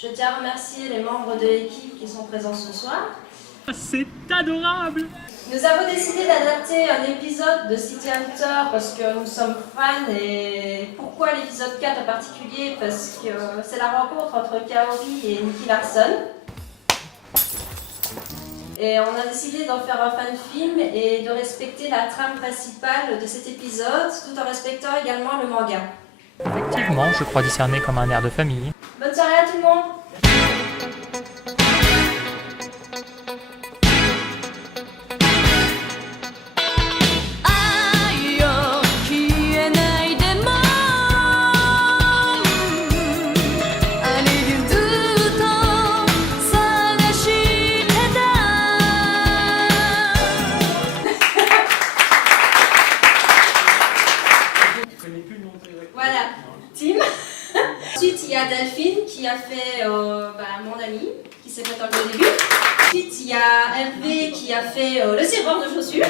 Je tiens à remercier les membres de l'équipe qui sont présents ce soir. C'est adorable! Nous avons décidé d'adapter un épisode de City Hunter parce que nous sommes fans. Et pourquoi l'épisode 4 en particulier? Parce que c'est la rencontre entre Kaori et Nicky Larson. Et on a décidé d'en faire un fan film et de respecter la trame principale de cet épisode tout en respectant également le manga. Effectivement, je crois discerner comme un air de famille. Bonne soirée à tout le monde! Voilà, Tim. Ensuite, il y a Delphine qui a fait mon ami, qui s'est fait enlever au début. Ensuite, il y a Hervé qui a fait le serreur de chaussures.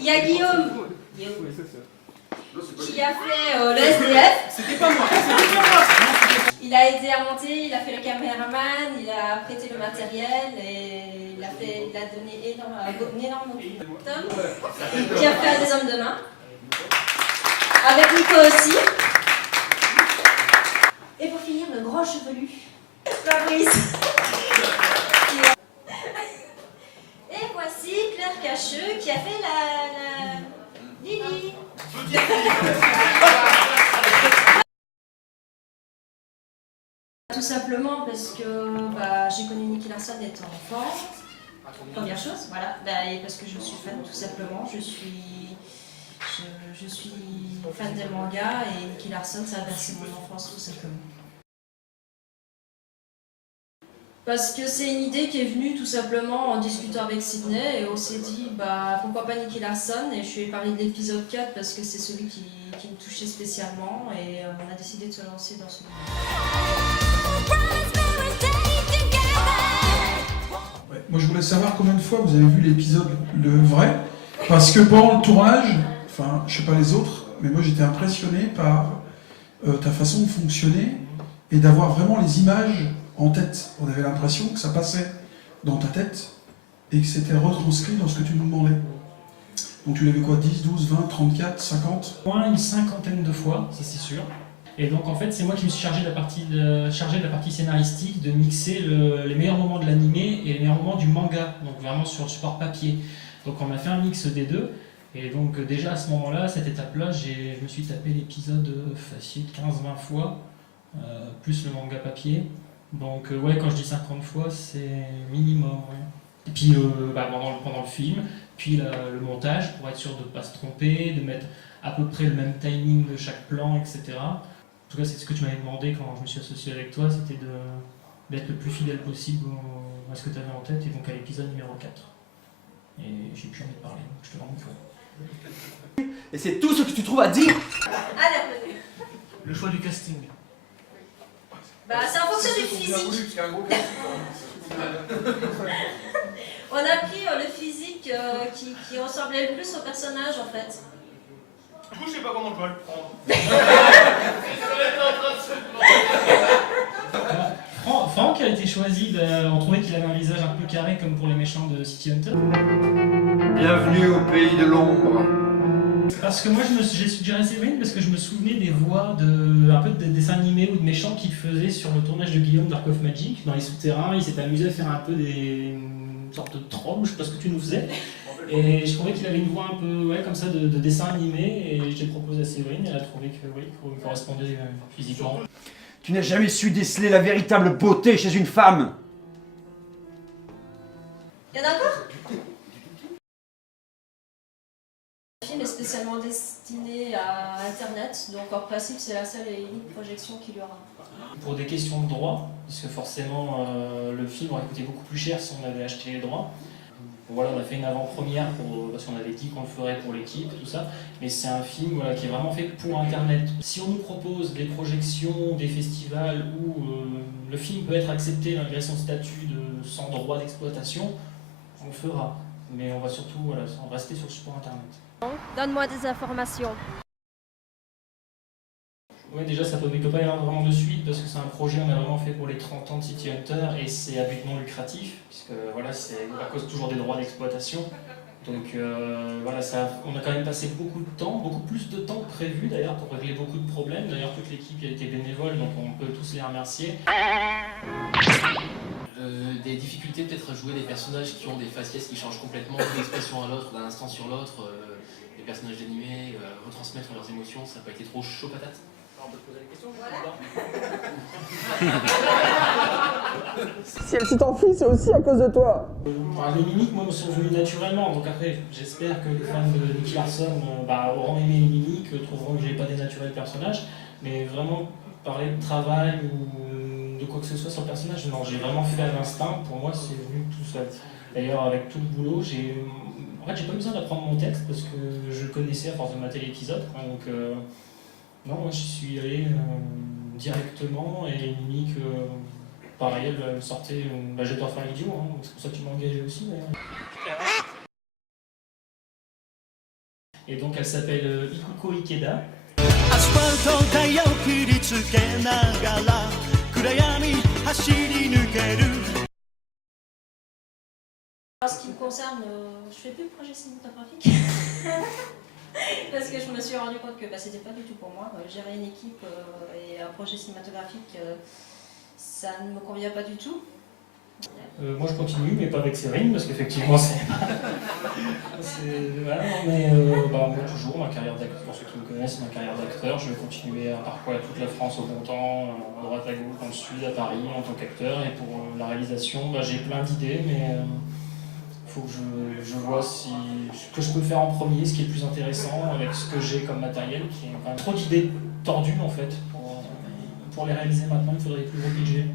Il y a Guillaume qui a fait le SDF. C'était pas moi, c'était pas moi. Il a aidé à monter, il a fait le caméraman, il a prêté le matériel et il a donné énormément de Tom qui a fait des hommes de main. Avec Nico aussi. Et pour finir, le grand chevelu, Fabrice. Et voici Claire Cacheux qui a fait la Lily. Tout simplement parce que j'ai connu Nicky Larson étant enfant. Première chose, voilà. Et parce que je suis fan, tout simplement. Je suis fan des mangas et Nicky Larson, ça a bercé mon enfance tout simplement. Parce que c'est une idée qui est venue tout simplement en discutant avec Sydney et on s'est dit pourquoi pas Nicky Larson, et je lui ai parlé de l'épisode 4 parce que c'est celui qui me touchait spécialement et on a décidé de se lancer dans ce monde. Ouais, moi je voulais savoir combien de fois vous avez vu l'épisode le vrai, parce que pendant le tournage, enfin je sais pas les autres, mais moi j'étais impressionné par ta façon de fonctionner et d'avoir vraiment les images en tête. On avait l'impression que ça passait dans ta tête et que c'était retranscrit dans ce que tu nous demandais. Donc tu l'avais quoi, 10, 12, 20, 34, 50? Moins une cinquantaine de fois, ça c'est sûr. Et donc en fait c'est moi qui me suis chargé de la partie scénaristique, de mixer les meilleurs moments de l'animé et les meilleurs moments du manga, donc vraiment sur le support papier. Donc on a fait un mix des deux. Et donc déjà à ce moment-là, à cette étape-là, je me suis tapé l'épisode facile 15-20 fois, plus le manga papier. Donc ouais, quand je dis 50 fois, c'est minimum. Ouais. Et puis pendant le film, puis le montage, pour être sûr de ne pas se tromper, de mettre à peu près le même timing de chaque plan, etc. En tout cas, c'est ce que tu m'avais demandé quand je me suis associé avec toi, c'était d'être le plus fidèle possible à ce que tu avais en tête, et donc à l'épisode numéro 4. Et j'ai plus envie de parler, donc je te rends le micro. Et c'est tout ce que tu trouves à dire. Allez, Le choix du casting. c'est en fonction du physique. On a pris le physique qui ressemblait le plus au personnage en fait. Du coup, je sais pas comment je dois le prendre. Franck a été choisi, on trouvait qu'il avait un visage un peu carré comme pour les méchants de City Hunter. Bienvenue au pays de l'ombre. Parce que moi j'ai suggéré Séverine parce que je me souvenais des voix un peu de dessins animés ou de méchants qu'il faisait sur le tournage de Guillaume Dark of Magic, dans les souterrains. Il s'était amusé à faire un peu une sorte de trompe, je sais pas ce que tu nous faisais. Et je trouvais qu'il avait une voix un peu comme ça de dessin animé, et je l'ai proposé à Séverine et elle a trouvé que qu'il correspondait physiquement. Tu n'as jamais su déceler la véritable beauté chez une femme. Il y en a encore? Le film est spécialement destiné à Internet, donc en principe c'est la seule et unique projection qu'il y aura. Pour des questions de droit, parce que forcément le film aurait coûté beaucoup plus cher si on avait acheté les droits. Voilà, on a fait une avant-première parce qu'on avait dit qu'on le ferait pour l'équipe, tout ça, mais c'est un film qui est vraiment fait pour Internet. Si on nous propose des projections, des festivals où le film peut être accepté malgré son statut sans droit d'exploitation, on le fera. Mais on va surtout rester sur le support Internet. Donne-moi des informations. Ouais, déjà, il peut pas y avoir vraiment de suite parce que c'est un projet, on a vraiment fait pour les 30 ans de City Hunter et c'est à but non lucratif, puisque voilà, c'est à cause toujours des droits d'exploitation. Donc voilà, on a quand même passé beaucoup de temps, beaucoup plus de temps que prévu d'ailleurs pour régler beaucoup de problèmes. D'ailleurs, toute l'équipe a été bénévole, donc on peut tous les remercier. Des difficultés peut-être à jouer des personnages qui ont des faciès qui changent complètement d'une expression à l'autre, d'un instant sur l'autre. Les personnages d'animé, retransmettre leurs émotions, ça n'a pas été trop chaud patate. On peut te poser la question. Si elle s'est enfuie, c'est aussi à cause de toi. Les mimiques, moi, me sont venues naturellement. Donc après, j'espère que les fans de Nicky Larson auront aimé les mimiques, trouveront que je n'ai pas dénaturé le personnage. Mais vraiment, parler de travail ou de quoi que ce soit sur le personnage, non, j'ai vraiment fait à l'instinct. Pour moi, c'est venu tout seul. D'ailleurs, avec tout le boulot, j'ai pas eu besoin d'apprendre mon texte parce que je le connaissais à force de mater l'épisode. Donc, non, moi, j'y suis allé directement et les mimiques. Pareil, elle sortait, j'ai dû faire l'idiot, hein, c'est pour ça que tu m'as engagé aussi. Et donc elle s'appelle Ikuko Ikeda. En ce qui me concerne, je fais plus de projet cinématographique. Parce que je me suis rendu compte que c'était pas du tout pour moi. Gérer une équipe et un projet cinématographique, ça ne me convient pas du tout. Moi je continue, mais pas avec Séverine, parce qu'effectivement c'est... voilà, mais moi toujours, ma carrière d'acteur, pour ceux qui me connaissent, ma carrière d'acteur, je vais continuer à parcourir toute la France au bon temps, à droite, à gauche, dans le sud, à Paris, en tant qu'acteur. Et pour la réalisation, j'ai plein d'idées, mais il faut que je vois ce que je peux faire en premier, ce qui est le plus intéressant, avec ce que j'ai comme matériel, qui est quand même trop d'idées tordues en fait. Pour les réaliser maintenant, il faudrait plus gros budget.